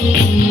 Thank okay. you.